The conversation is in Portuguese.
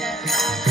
Yeah.